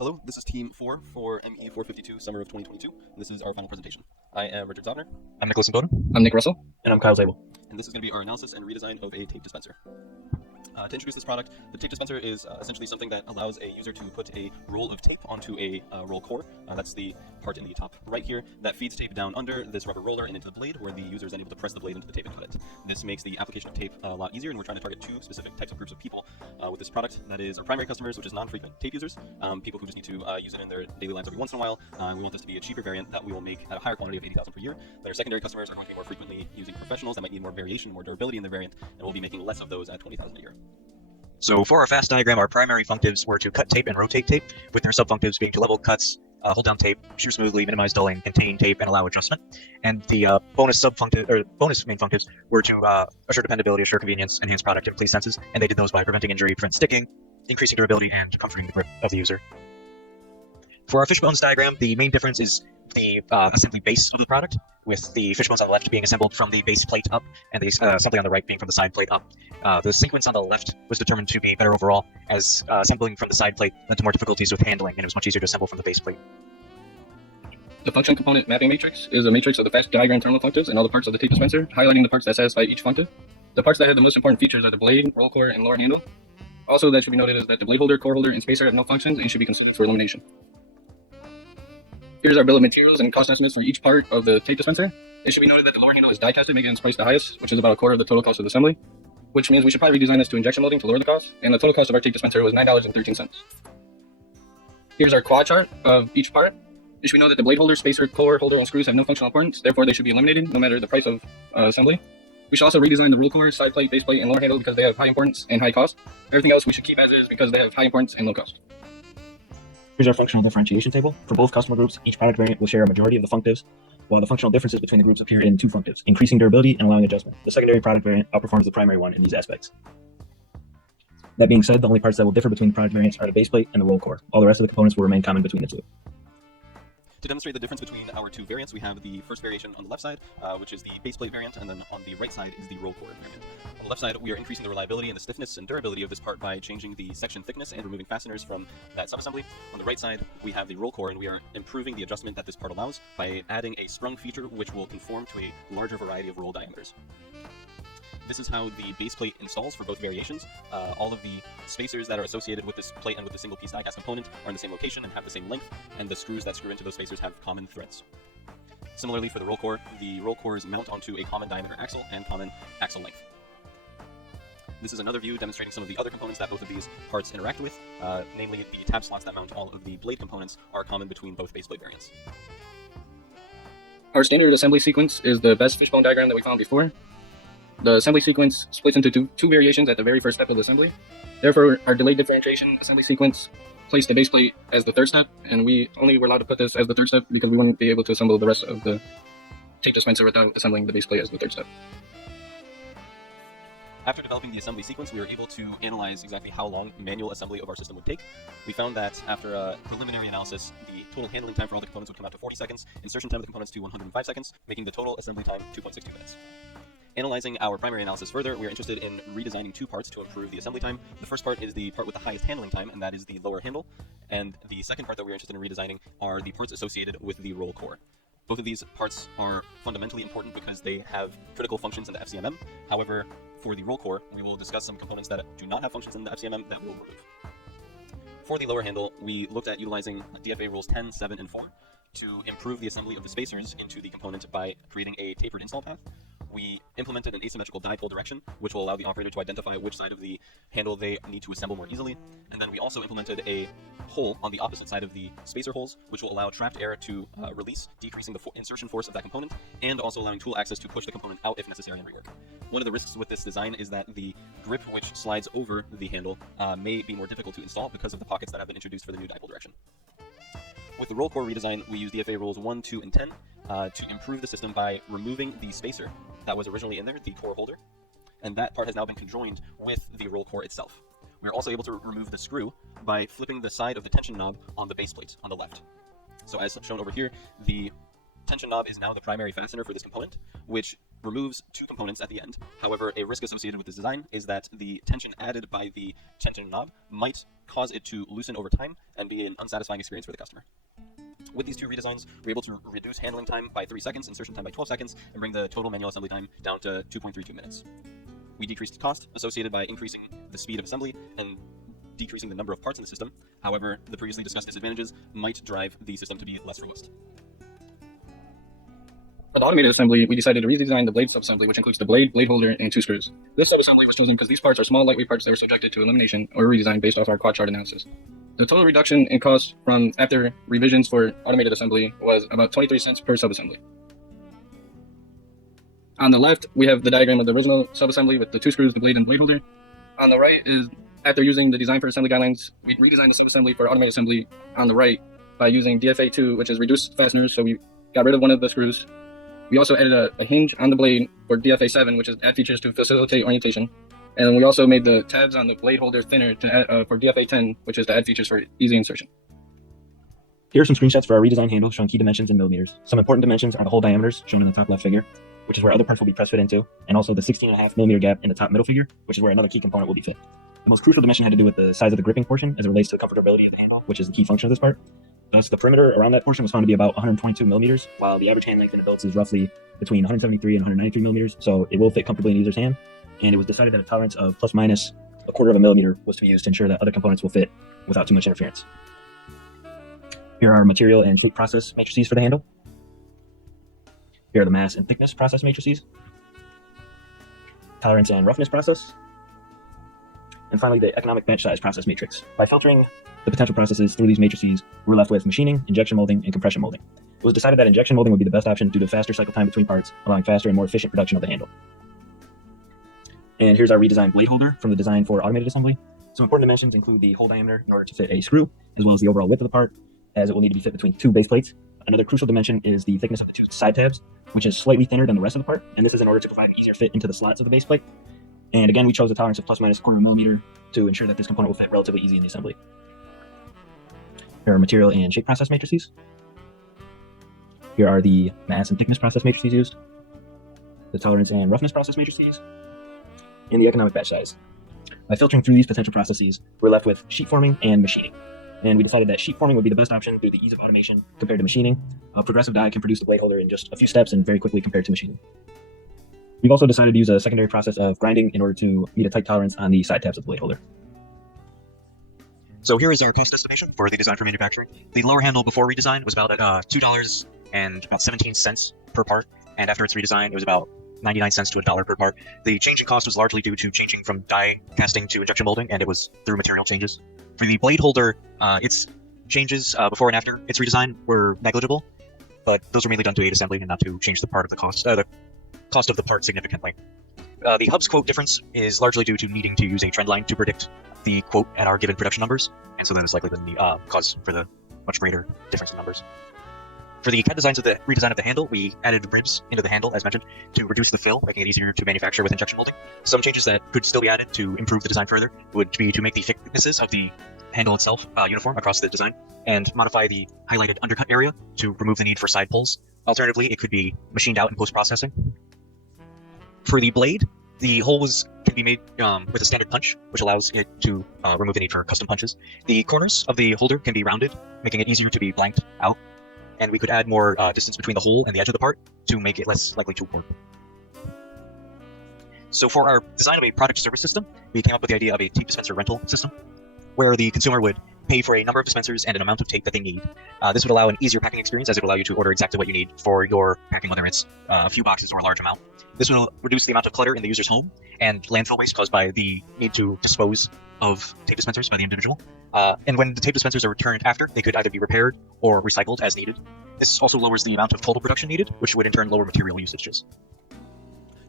Hello, this is Team 4 for ME452 Summer of 2022, and this is our final presentation. I am Richard Zobner, I'm Nicholas Mbona. I'm Nick Russell. And I'm Kyle Zabel. and this is going to be our analysis and redesign of a tape dispenser. To introduce this product, the tape dispenser is essentially something that allows a user to put a roll of tape onto a roll core. That's the part in the top right here that feeds tape down under this rubber roller and into the blade, where the user is then able to press the blade into the tape and cut it. This makes the application of tape a lot easier, and we're trying to target two specific types of groups of people with this product. That is our primary customers, which is non-frequent tape users, people who just need to use it in their daily lives every once in a while. We want this to be a cheaper variant that we will make at a higher quantity of 80,000 per year. Then our secondary customers are going to be more frequently using professionals that might need more variation, more durability in their variant, and we'll be making less of those at 20,000 a year. So for our fast diagram, our primary functives were to cut tape and rotate tape, with their subfunctives being to level cuts, hold down tape, shear smoothly, minimize dulling, contain tape, and allow adjustment. And the bonus main functives were to assure dependability, assure convenience, enhance product, and please senses, and they did those by preventing injury, prevent sticking, increasing durability, and comforting the grip of the user. For our fishbones diagram, the main difference is the assembly base of the product, with the fishbones on the left being assembled from the base plate up, and the something on the right being from the side plate up. The sequence on the left was determined to be better overall, as assembling from the side plate led to more difficulties with handling, and it was much easier to assemble from the base plate. The function component mapping matrix is a matrix of the fast diagram terminal functives and all the parts of the tape dispenser, highlighting the parts that satisfy each functive. The parts that have the most important features are the blade, roll core, and lower handle. Also, that should be noted is that the blade holder, core holder, and spacer have no functions and should be considered for elimination. Here's our bill of materials and cost estimates for each part of the tape dispenser. It should be noted that the lower handle is die casted, making its price the highest, which is about a quarter of the total cost of the assembly, which means we should probably redesign this to injection molding to lower the cost, and the total cost of our tape dispenser was $9.13. Here's our quad chart of each part. It should be noted that the blade holder, spacer, core holder, and screws have no functional importance, therefore they should be eliminated no matter the price of assembly. We should also redesign the roll core, side plate, base plate, and lower handle because they have high importance and high cost. Everything else we should keep as is because they have high importance and low cost. Here's our functional differentiation table. For both customer groups, each product variant will share a majority of the functives, while the functional differences between the groups appear in two functives, increasing durability and allowing adjustment. The secondary product variant outperforms the primary one in these aspects. That being said, the only parts that will differ between the product variants are the base plate and the roll core. All the rest of the components will remain common between the two. To demonstrate the difference between our two variants, we have the first variation on the left side, which is the base plate variant, and then on the right side is the roll core variant. On the left side, we are increasing the reliability and the stiffness and durability of this part by changing the section thickness and removing fasteners from that subassembly. On the right side, we have the roll core, and we are improving the adjustment that this part allows by adding a sprung feature which will conform to a larger variety of roll diameters. This is how the base plate installs for both variations. All of the spacers that are associated with this plate and with the single piece die-cast component are in the same location and have the same length, and the screws that screw into those spacers have common threads. Similarly for the roll cores mount onto a common diameter axle and common axle length. This is another view demonstrating some of the other components that both of these parts interact with, namely the tab slots that mount all of the blade components are common between both base plate variants. Our standard assembly sequence is the best fishbone diagram that we found before. The assembly sequence splits into two variations at the very first step of the assembly. Therefore, our delayed differentiation assembly sequence placed the base plate as the third step, and we only were allowed to put this as the third step because we wouldn't be able to assemble the rest of the tape dispenser without assembling the base plate as the third step. After developing the assembly sequence, we were able to analyze exactly how long manual assembly of our system would take. We found that after a preliminary analysis, the total handling time for all the components would come out to 40 seconds, insertion time of the components to 105 seconds, making the total assembly time 2.62 minutes. Analyzing our primary analysis further, we are interested in redesigning two parts to improve the assembly time. The first part is the part with the highest handling time, and that is the lower handle. And the second part that we are interested in redesigning are the parts associated with the roll core. Both of these parts are fundamentally important because they have critical functions in the FCMM. However, for the roll core, we will discuss some components that do not have functions in the FCMM that we'll remove. For the lower handle, we looked at utilizing DFA rules 10, 7, and 4 to improve the assembly of the spacers into the component by creating a tapered install path. We implemented an asymmetrical dipole direction, which will allow the operator to identify which side of the handle they need to assemble more easily. And then we also implemented a hole on the opposite side of the spacer holes, which will allow trapped air to release, decreasing the insertion force of that component, and also allowing tool access to push the component out if necessary in rework. One of the risks with this design is that the grip which slides over the handle may be more difficult to install because of the pockets that have been introduced for the new dipole direction. With the roll core redesign, we use DFA rules 1, 2, and 10 to improve the system by removing the spacer that was originally in there, the core holder, and that part has now been conjoined with the roll core itself. We're also able to remove the screw by flipping the side of the tension knob on the base plate on the left. So as shown over here, the tension knob is now the primary fastener for this component, which removes two components at the end. However, a risk associated with this design is that the tension added by the tension knob might cause it to loosen over time and be an unsatisfying experience for the customer. With these two redesigns, we're able to reduce handling time by 3 seconds, insertion time by 12 seconds, and bring the total manual assembly time down to 2.32 minutes. We decreased cost associated by increasing the speed of assembly and decreasing the number of parts in the system. However, the previously discussed disadvantages might drive the system to be less robust. For the automated assembly, we decided to redesign the blade subassembly, which includes the blade, blade holder, and 2 screws. This subassembly was chosen because these parts are small, lightweight parts that were subjected to elimination or redesign based off our quad chart analysis. The total reduction in cost from after revisions for automated assembly was about 23 cents per subassembly. On the left, we have the diagram of the original subassembly with the 2 screws, the blade, and blade holder. On the right is, after using the design for assembly guidelines, we redesigned the subassembly for automated assembly on the right by using DFA2, which is reduced fasteners, so we got rid of one of the screws. We also added a hinge on the blade for DFA7, which is add features to facilitate orientation. And we also made the tabs on the blade holder thinner to add, for DFA10, which is to add features for easy insertion. Here are some screenshots for our redesigned handle showing key dimensions in millimeters. Some important dimensions are the hole diameters, shown in the top left figure, which is where other parts will be press fit into, and also the 16.5 millimeter gap in the top middle figure, which is where another key component will be fit. The most crucial dimension had to do with the size of the gripping portion as it relates to the comfortability of the handle, which is the key function of this part. Thus, the perimeter around that portion was found to be about 122 millimeters, while the average hand length in adults is roughly between 173 and 193 millimeters, so it will fit comfortably in a user's hand. And it was decided that a tolerance of plus minus a quarter of a millimeter was to be used to ensure that other components will fit without too much interference. Here are material and shape process matrices for the handle. Here are the mass and thickness process matrices, tolerance and roughness process, and finally the economic batch size process matrix. By filtering the potential processes through these matrices, we're left with machining, injection molding, and compression molding. It was decided that injection molding would be the best option due to faster cycle time between parts, allowing faster and more efficient production of the handle. And here's our redesigned blade holder from the design for automated assembly. Some important dimensions include the hole diameter in order to fit a screw, as well as the overall width of the part, as it will need to be fit between 2 base plates. Another crucial dimension is the thickness of the 2 side tabs, which is slightly thinner than the rest of the part, and this is in order to provide an easier fit into the slots of the base plate. And again, we chose a tolerance of plus minus a quarter of a millimeter to ensure that this component will fit relatively easy in the assembly. Here are material and shape process matrices. Here are the mass and thickness process matrices used, the tolerance and roughness process matrices, and the economic batch size. By filtering through these potential processes, we're left with sheet forming and machining. And we decided that sheet forming would be the best option due to the ease of automation compared to machining. A progressive die can produce the blade holder in just a few steps and very quickly compared to machining. We've also decided to use a secondary process of grinding in order to meet a tight tolerance on the side tabs of the blade holder. So here is our cost estimation for the design for manufacturing. The lower handle before redesign was about $2 and about 17 cents per part, and after its redesign, it was about 99 cents to $1 per part. The change in cost was largely due to changing from die casting to injection molding, and it was through material changes. For the blade holder, its changes before and after its redesign were negligible, but those were mainly done to aid assembly and not to change the cost of the part significantly. The hub's quote difference is largely due to needing to use a trend line to predict the quote at our given production numbers, and so that is likely the cause for the much greater difference in numbers. For the CAD designs of the redesign of the handle, we added ribs into the handle, as mentioned, to reduce the fill, making it easier to manufacture with injection molding. Some changes that could still be added to improve the design further would be to make the thicknesses of the handle itself uniform across the design, and modify the highlighted undercut area to remove the need for side pulls. Alternatively, it could be machined out in post-processing. For the blade, the holes can be made with a standard punch, which allows it to remove the need for custom punches. The corners of the holder can be rounded, making it easier to be blanked out. And we could add more distance between the hole and the edge of the part to make it less likely to warp. So for our design of a product service system, we came up with the idea of a tape dispenser rental system, where the consumer would pay for a number of dispensers and an amount of tape that they need. This would allow an easier packing experience, as it would allow you to order exactly what you need for your packing, whether it's a few boxes or a large amount. This will reduce the amount of clutter in the user's home and landfill waste caused by the need to dispose of tape dispensers by the individual. And when the tape dispensers are returned after, they could either be repaired or recycled as needed. This also lowers the amount of total production needed, which would in turn lower material usages.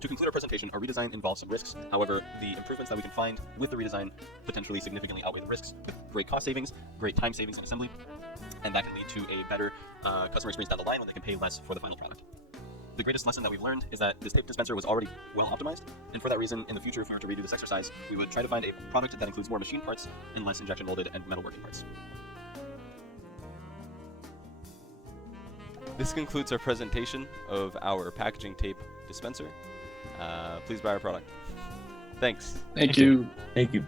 To conclude our presentation, our redesign involves some risks. However, the improvements that we can find with the redesign potentially significantly outweigh the risks, with great cost savings, great time savings on assembly, and that can lead to a better customer experience down the line when they can pay less for the final product. The greatest lesson that we've learned is that this tape dispenser was already well optimized, and for that reason, in the future, if we were to redo this exercise, we would try to find a product that includes more machine parts and less injection molded and metalworking parts. This concludes our presentation of our packaging tape dispenser. Please buy our product. Thanks. Thank you. Thank you.